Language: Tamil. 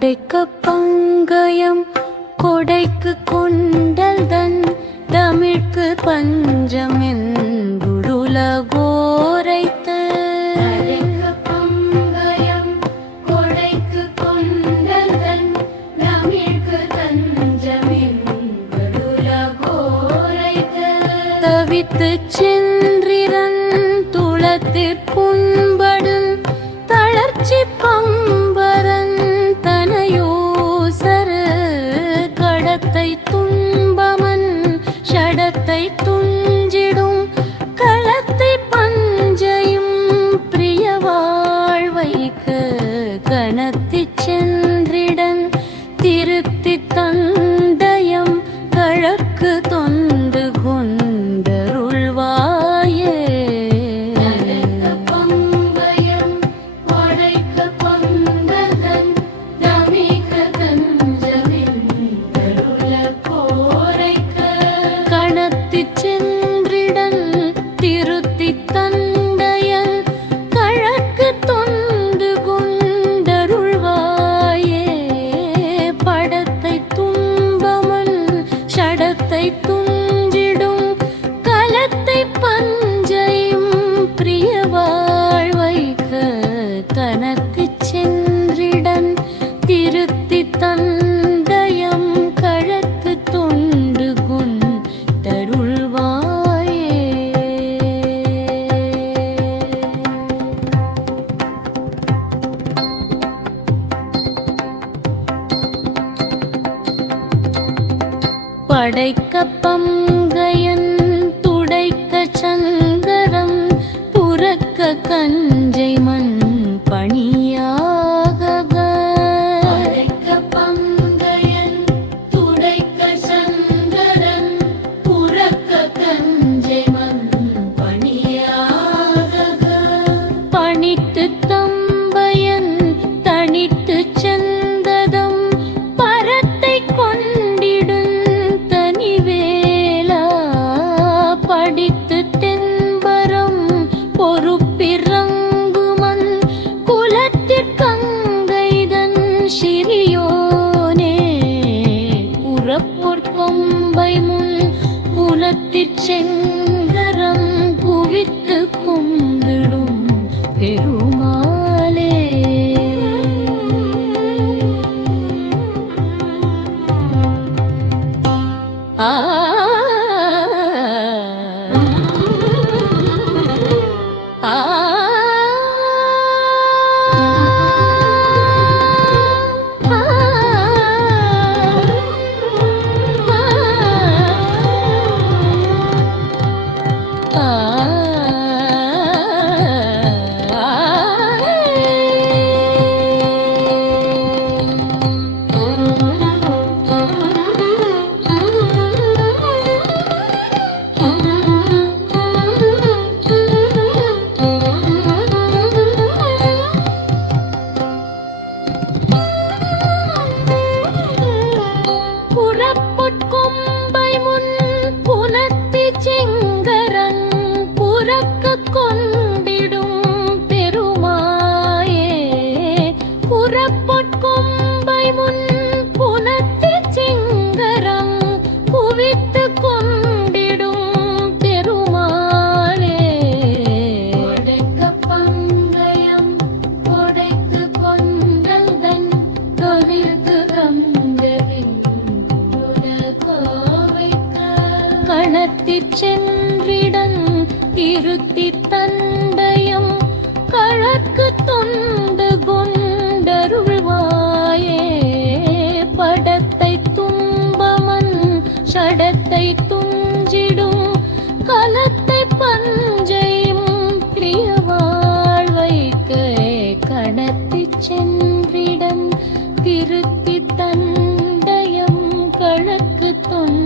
படைக்க பங்கயம் கொடைக்கு கொண்டல்தன் தமிழ்க்கு பஞ்சம் என்புலகோரைத்து பங்கயம் கொடைக்கு கொண்டல்தன் தமிழ்க்கு பஞ்சம் என்புலகோரைத்து தவித்து சென்றிரன் துளத்திற் புண்படும் தளர்ச்சி பம்பரன் தனையோசரு கடத்தை துன்பமன் ஷடத்தை துஞ்சிடும் களத்தை பஞ்சையும் பிரிய வாழ்வைக்க கணத்தி சென்றிடன் திருப்தி தந்தயம் கழக்கு தொண்டு கொண்டருள்வாயே சென்றிடன் திருத்தி தந்தையன் கழக்கு தொண்டு கொண்டருள்வாயே படத்தை துன்பமன் ஷடத்தை துஞ்சிடும் கலத்தை பஞ்சையும் பிரிய வாழ்வைக்க கனத்தி சென்றிடன் திருத்தி தந்தயம் கழக்கு தொண்டு கொண்டருள்வாயே படைக்க பங்கயன் துடைக்க சங்கரம் புறக்க கஞ்சை மண் பணியாக படைக்க பங்கயன் துடைக்க சங்கரம் புறக்க கஞ்சை மண் பணியாக பணித்து தம்பயன் தனித்து செந்ததம் பரத்தை கொண்டிடும் தனிவேலா படித்து தென்பரம் பொறுப்பிறங்குமன் குலத்திற்கங்கைதன் சிறியோனே புறப்பொற்கொம்பை முன் குலத்திற் செங்கரம் குவித்து கும்பிடும் பெருமாளே ஆ புறப்பொற்கொம்பை முன் புனத்தி செங்கரன் புறக்க கொண்டிடும் பெருமாயே புறப்பொற்கொம்பை முன் புனத்தி செங்கரம் குவித்து கொண்டிடும் பெருமாளே கொடைக்க பங்கயம் கொடைத்து கொண்டல்தன் தொழிற்கு கந்தவின் கணத்திற் சென்றிடன் திருத்தி தந்தயம் கழக்கு தொண்டு கொண்டருள்வாயே படத்தை துன்பமன் ஷடத்தை துஞ்சிடும் கலத்தை பஞ்சையும் பிரிய வாழ்வைக்க கணத்தி சென்றிடன் திருத்தி தந்தயம் கழக்கு தொண்டு